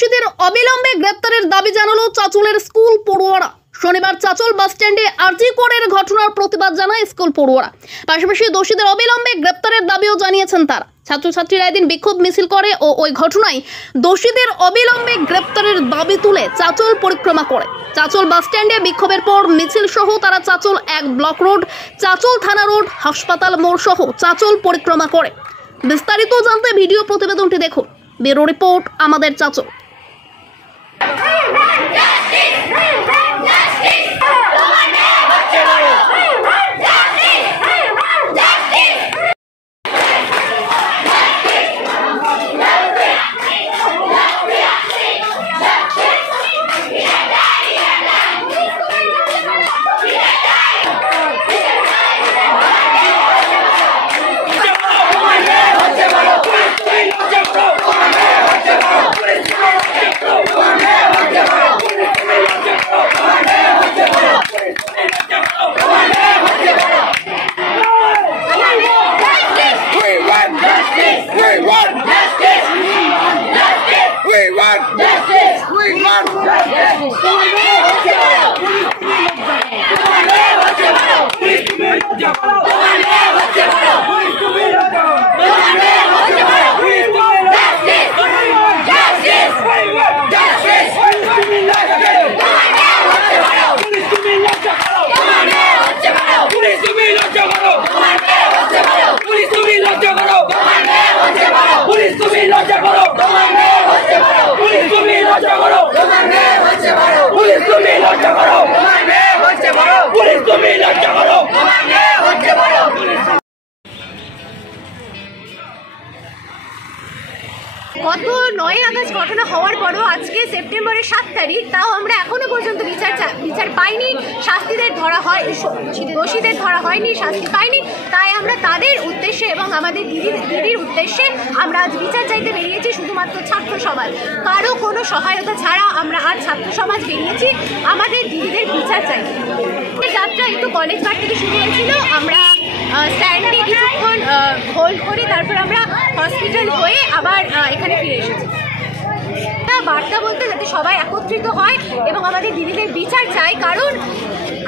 দোষীদের অবিলম্বে গ্রেপ্তারের দাবি জানালো চাঁচলের স্কুল পড়ুয়ারা। শনিবার চাঁচল বাস স্ট্যান্ডে আরজি কোরের ঘটনার প্রতিবাদ জানায় স্কুল পড়ুয়ারা। পাশাপাশি দোষীদের অবিলম্বে গ্রেপ্তারের দাবিও জানিয়েছেন তারা। ছাত্রছাত্রীরা এদিন বিক্ষোভ মিছিল করে ও ওই ঘটনায় দোষীদের অবিলম্বে গ্রেপ্তারের দাবি তুলে চাঁচল পরিক্রমা করে। চাঁচল বাস স্ট্যান্ডে বিক্ষোভের পর মিছিল সহ তারা চাঁচল 1 ব্লক রোড, চাঁচল থানা রোড, হাসপাতাল মোড় সহ চাঁচল পরিক্রমা করে। বিস্তারিত জানতে ভিডিও প্রতিবেদনটি দেখুন। ব্যুরো রিপোর্ট, আমাদের চাঁচল। গত 9 আগস্ট ঘটনা হওয়ার পরও আজকে সেপ্টেম্বরের 7 তারিখ, তাও আমরা এখনো পর্যন্ত বিচার পাইনি, শাস্তিদের ধরা হয়, দোষীদের ধরা হয়নি, শাস্তি পাইনি। তাই আমরা তাদের উদ্দেশ্যে এবং আমাদের দিদির উদ্দেশ্যে আমরা আজ বিচার চাইতে বেরিয়েছি। শুধুমাত্র ছাত্র সমাজ, কারো কোনো সহায়তা ছাড়া আমরা আজ ছাত্র সমাজ বেরিয়েছি আমাদের দিদিদের বিচার চাইতে। যাত্রা একটু কলেজ ঘাট থেকে শুরু হয়েছিল, আমরা স্ট্যান্ডে কিছুক্ষণ হোল্ড করে তারপর আমরা হসপিটাল হয়ে আবার এখানে ফিরে এসেছি। বার্তা বলতে যাতে সবাই একত্রিত হয় এবং আমাদের দিদিদের বিচার চাই, কারণ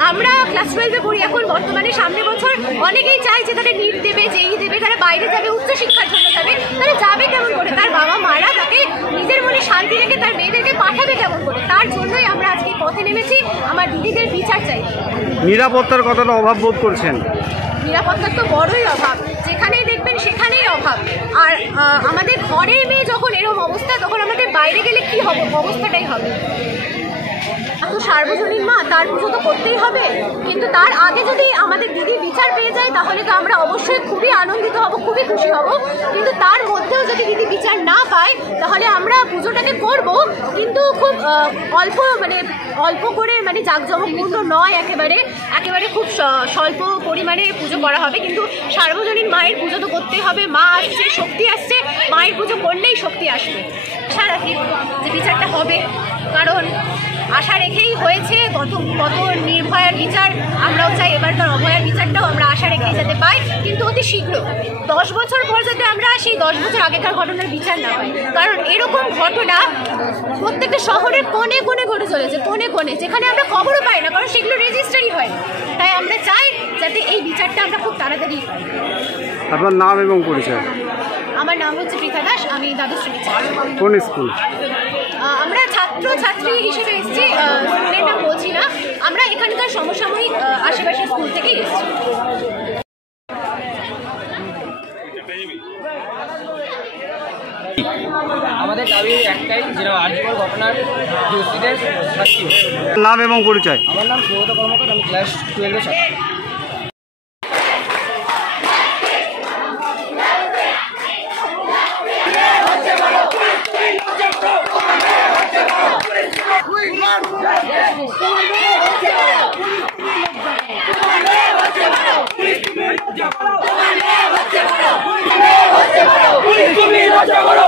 আমরা ক্লাস 12-এ পড়ি এখন বর্তমানে। সামনে বছর অনেকেই চাই যে তারা নিট দেবে, জেই দেবে, তারা বাইরে যাবে, উচ্চশিক্ষার জন্য যাবে। তারা যাবে কেমন করে? তার বাবা মারা তাকে নিজের মনে শান্তি রেখে তার মেয়েদেরকে পাঠাবে কেমন করে? তার জন্যই আমরা আজকে পথে নেমেছি আমার দিদিদের বিচার চাই। নিরাপত্তার কতটা অভাব বোধ করছেন? নিরাপত্তার তো বড়ই অভাব, যেখানেই দেখবেন সেখানেই অভাব। আর আমাদের ঘরের মেয়ে যখন এরকম অবস্থা, তখন আমাদের বাইরে গেলে কি হবে? অবস্থাটাই হবে। তো সার্বজনীন মা, তার পুজো তো করতেই হবে, কিন্তু তার আগে যদি আমাদের দিদি বিচার পেয়ে যায় তাহলে তো আমরা অবশ্যই খুবই আনন্দিত হব, খুবই খুশি হব। কিন্তু তার মধ্যেও যদি দিদি বিচার না পায় তাহলে আমরা পুজোটাকে করব, কিন্তু খুব অল্প করে, জাঁকজমকপূর্ণ নয়, একেবারে খুব স্বল্প পরিমাণে পুজো করা হবে। কিন্তু সার্বজনীন মায়ের পুজো তো করতেই হবে। মা আসছে, শক্তি আসছে, মায়ের পুজো করলেই শক্তি আসবে। আশা রাখি যে বিচারটা হবে, কারণ আশা রেখেই হয়েছে গত নির্ভয়ার বিচার। আমরাও চাই এবারকার অভয়ার বিচারটাও আমরা আশা রেখেই যাতে পাই, কিন্তু অতি শীঘ্র। 10 বছর পর যাতে আমরা সেই 10 বছর আগেকার ঘটনার বিচার না পাই, কারণ এরকম ঘটনা প্রত্যেকটা শহরের কোণে কোণে ঘটে চলেছে, কোণে কোণে, যেখানে আমরা খবরও পাই না, কারণ সেগুলো রেজিস্টারই হয়। তাই আমরা চাই যাতে এই বিচারটা আমরা খুব তাড়াতাড়ি। আপনার নাম এবং পরিচয়? আমার নাম হচ্ছে পৃথা দাস, আমি দ্বাদশ শ্রেণী। কোন স্কুল? আমরা ছাত্রী হিসেবে এসেছি, স্কুলের নাম বলছি না। আমরা এখানকার সমসাময়িক আশেপাশের স্কুল থেকেই এসেছি। আমাদের দাবি একটাই, যেন আজকের ঘটনার দোষীদের শাস্তি। নাম এবং পরিচয়? আমার নাম সৌগত কর্মকার, আমি ক্লাস 12-এর ছাত্র। তুমি লজ্জা করো।